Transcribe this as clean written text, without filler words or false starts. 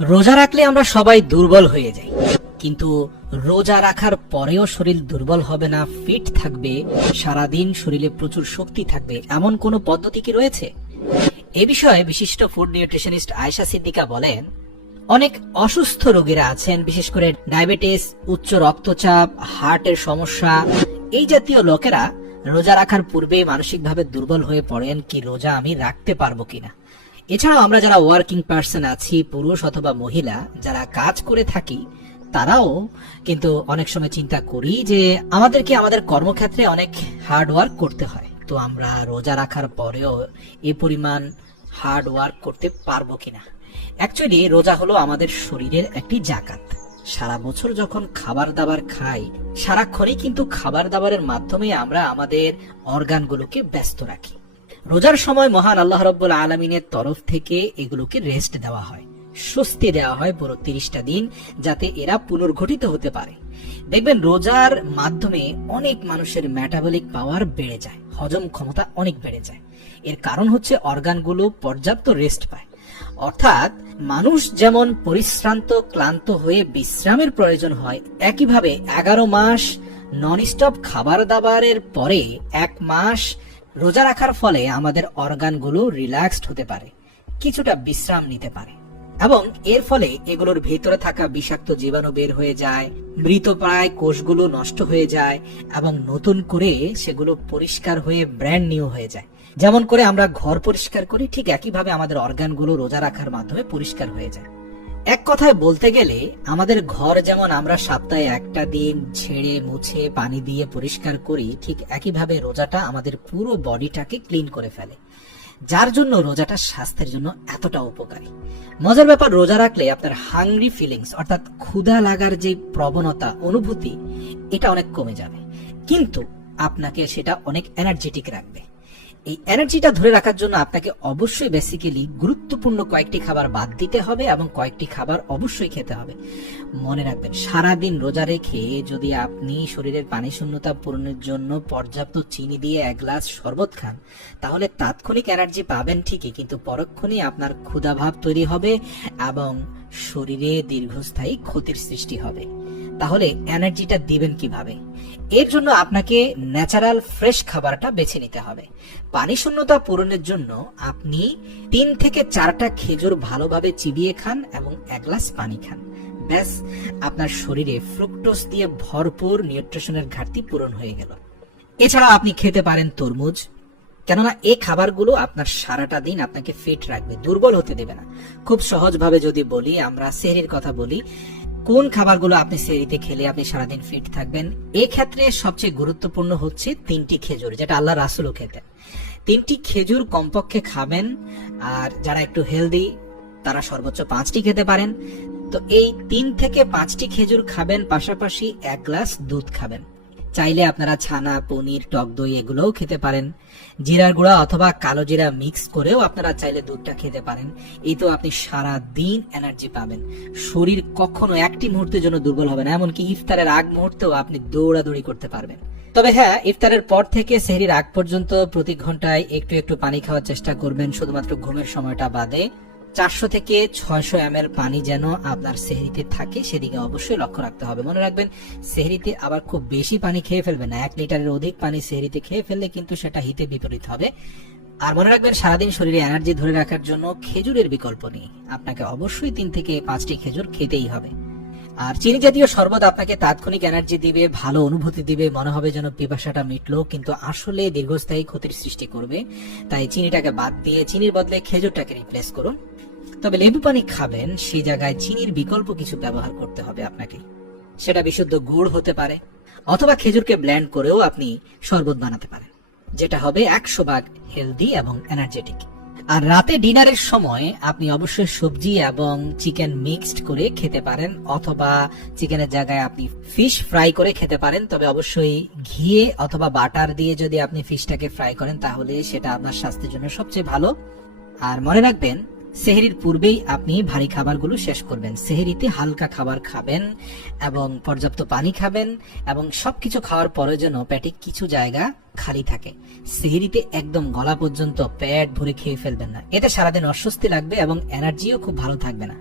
রোজা রাখলে আমরা সবাই দুর্বল হয়ে যাই, কিন্তু রোজা রাখার পরেও শরীর দুর্বল হবে না, ফিট থাকবে, সারাদিন শরীরে প্রচুর শক্তি থাকবে, এমন কোনো পদ্ধতি কি রয়েছে? এ বিষয়ে বিশিষ্ট ফুড নিউট্রিশনিস্ট আয়েশা সিদ্দিকা বলেন, অনেক অসুস্থ রোগীরা আছেন, বিশেষ করে ডায়াবেটিস, উচ্চ রক্তচাপ, হার্টের সমস্যা, এই জাতীয় লোকেরা রোজা রাখার পূর্বে মানসিকভাবে দুর্বল হয়ে পড়েন কি রোজা আমি রাখতে পারবো কিনা। এছাড়াও আমরা যারা ওয়ার্কিং পার্সন আছি, পুরুষ অথবা মহিলা যারা কাজ করে থাকি, তারাও কিন্তু অনেক সময় চিন্তা করি যে আমাদেরকে আমাদের কর্মক্ষেত্রে অনেক হার্ড ওয়ার্ক করতে হয়, তো আমরা রোজা রাখার পরেও এ পরিমাণ হার্ড ওয়ার্ক করতে পারবো কিনা। অ্যাকচুয়ালি রোজা হলো আমাদের শরীরের একটি জাকাত। সারা বছর যখন খাবার দাবার খাই, সারাক্ষণই কিন্তু খাবার দাবারের মাধ্যমে আমরা আমাদের অর্গানগুলোকে ব্যস্ত রাখি। রোজার সময় মহান আল্লাহ রাব্বুল আলামিনের তরফ থেকে এগুলোকে রেস্ট দেওয়া হয়, স্বস্তি দেওয়া হয় পুরো 30টা দিন, যাতে এরা পুনর্গঠিত হতে পারে। দেখবেন রোজার মাধ্যমে অনেক মানুষের মেটাবলিক পাওয়ার বেড়ে যায়, হজম ক্ষমতা অনেক বেড়ে যায়। এর কারণ হচ্ছে অর্গানগুলো পর্যাপ্ত রেস্ট পায়। অর্থাৎ মানুষ যেমন পরিশ্রান্ত ক্লান্ত হয়ে বিশ্রামের প্রয়োজন হয়, একইভাবে 11 মাস নন স্টপ খাবার দাবারের পরে 1 মাস রোজা রাখার ফলে আমাদের অর্গানগুলো রিল্যাক্সড হতে পারে, কিছুটা বিশ্রাম নিতে পারে, এবং এর ফলে এগুলোর ভেতরে থাকা বিষাক্ত জীবাণু বের হয়ে যায়, মৃতপ্রায় কোষগুলো নষ্ট হয়ে যায় এবং নতুন করে সেগুলো পরিষ্কার হয়ে ব্র্যান্ড নিউ হয়ে যায়। যেমন করে আমরা ঘর পরিষ্কার করি, ঠিক একইভাবে আমাদের অর্গানগুলো রোজা রাখার মাধ্যমে পরিষ্কার হয়ে যায়। এক কথায় বলতে গেলে আমাদের ঘর যেমন আমরা সপ্তাহে একটা দিন ঝেড়ে মুছে পানি দিয়ে পরিষ্কার করি, ঠিক একইভাবে রোজাটা আমাদের পুরো বডিটাকে ক্লিন করে ফেলে, যার জন্য রোজাটা স্বাস্থ্যের জন্য এতটা উপকারী। মজার ব্যাপার, রোজা রাখলে আপনার হাংরি ফিলিংস অর্থাৎ ক্ষুধা লাগার যে প্রবণতা, অনুভূতি, এটা অনেক কমে যাবে, কিন্তু আপনাকে সেটা অনেক এনার্জেটিক রাখবে। এই এনার্জিটা ধরে রাখার জন্য আপনাকে অবশ্যই বেসিক্যালি গুরুত্বপূর্ণ কয়েকটি খাবার বাদ দিতে হবে এবং কয়েকটি খাবার অবশ্যই খেতে হবে। মনে রাখবেন, সারাদিন রোজা রেখে যদি আপনি শরীরের পানি শূন্যতা পূরণের জন্য পর্যাপ্ত চিনি দিয়ে 1 গ্লাস শরবত খান, তাহলে তাৎক্ষণিক এনার্জি পাবেন ঠিকই, কিন্তু পরক্ষণেই আপনার ক্ষুধাভাব তৈরি হবে এবং শরীরে দীর্ঘস্থায়ী ক্ষতির সৃষ্টি হবে। তাহলে এনার্জিটা দিবেন কিভাবে? এর জন্য আপনাকে ন্যাচারাল ফ্রেশ খাবারটা বেছে নিতে হবে। পানি শূন্যতা পূরণের জন্য আপনি 3 থেকে 4টা খেজুর ভালোভাবে চিবিয়ে খান এবং 1 গ্লাস পানি খান, ব্যাস আপনার শরীরে ফ্রুক্টোজ দিয়ে ভরপুর নিউট্রিশনের ঘাটতি পূরণ হয়ে গেল। এছাড়া আপনি খেতে পারেন তরমুজ, কেননা এই খাবারগুলো আপনার সারাটা দিন আপনাকে ফিট রাখবে, দুর্বল হতে দেবে না। খুব সহজভাবে যদি বলি, আমরা সেহরির কথা বলি, কোন খাবারগুলো আপনি সেহরিতে খেলে আপনি সারাদিন ফিট থাকবেন? এই ক্ষেত্রে সবচেয়ে গুরুত্বপূর্ণ হচ্ছে 3টি খেজুর, যেটা আল্লাহ রাসূলও খেতেন। 3টি খেজুর কমপক্ষে খাবেন, আর যারা একটু হেলদি তারা সর্বোচ্চ 5টি খেতে পারেন। তো এই 3 থেকে 5টি খেজুর খাবেন, পাশাপাশি 1 গ্লাস দুধ খাবেন। চাইলে আপনারা ছানা, পনির, টক দই এগুলোও খেতে পারেন। জিরার গুঁড়া অথবা কালো জিরা মিক্স করেও আপনারা চাইলে দুধটা খেতে পারেন। এই তো আপনি সারা দিন এনার্জি পাবেন, শরীর কখনো একটি মুহূর্তের জন্য দুর্বল হবে না, এমনকি ইফতারের আগ মুহূর্তেও আপনি দৌড়াদৌড়ি করতে পারবেন। তবে হ্যাঁ, ইফতারের পর থেকে সেহরির আগ পর্যন্ত প্রতি ঘন্টায় একটু একটু পানি খাওয়ার চেষ্টা করবেন, শুধুমাত্র ঘুমের সময়টা বাদে। 400 থেকে 600 ml পানি যেন আপনার সেহরিতে থাকে, সেদিকে অবশ্যই লক্ষ্য রাখতে হবে। মনে রাখবেন, সেহরিতে আবার খুব বেশি পানি খেয়ে ফেলবেন না, 1 লিটারের অধিক পানি সেহরিতে খেয়ে ফেললে কিন্তু সেটা হিতে বিপরীত হবে। আর মনে রাখবেন, সারাদিন শরীরে এনার্জি ধরে রাখার জন্য খেজুরের বিকল্প নেই, আপনাকে অবশ্যই 3 থেকে 5টি খেজুর খেতেই হবে। আর চিনি জাতীয় শরবত আপনাকে তাৎক্ষণিক এনার্জি দিবে, ভালো অনুভূতি দিবে, মনে হবে যেন পিপাসাটা মিটলো, কিন্তু আসলে দীর্ঘস্থায়ী ক্ষতির সৃষ্টি করবে। তাই চিনিটাকে বাদ দিয়ে চিনির বদলে খেজুরটাকে রিপ্লেস করুন। তবে লেবু পানি খাবেন, সেই জায়গায় চিনির বিকল্প কিছু ব্যবহার করতে হবে আপনাকে। সেটা বিশুদ্ধ গুড় হতে পারে, অথবা খেজুরকে ব্লেন্ড করেও আপনি শরবত বানাতে পারেন, যেটা হবে 100% হেলদি এবং এনার্জেটিক। আর রাতে ডিনারের সময় আপনি অবশ্যই সবজি এবং চিকেন মিক্সড করে খেতে পারেন, অথবা চিকেনের জায়গায় আপনি ফিশ ফ্রাই করে খেতে পারেন। তবে অবশ্যই ঘিয়ে অথবা বাটার দিয়ে যদি আপনি ফিশটাকে ফ্রাই করেন, তাহলে সেটা আপনার স্বাস্থ্যের জন্য সবচেয়ে ভালো। আর মনে রাখবেন, সেহরির পূর্বেই আপনি ভারী খাবারগুলো শেষ করবেন। সেহরিতে হালকা খাবার খাবেন এবং পর্যাপ্ত পানি খাবেন, এবং সবকিছু খাওয়ার পরে যেন পেটে কিছু জায়গা খালি থাকে। সেহরিতে একদম গলা পর্যন্ত পেট ভরে খেয়ে ফেলবেন না, এতে সারাদিন অস্বস্তি লাগবে এবং এনার্জিও খুব ভালো থাকবে না।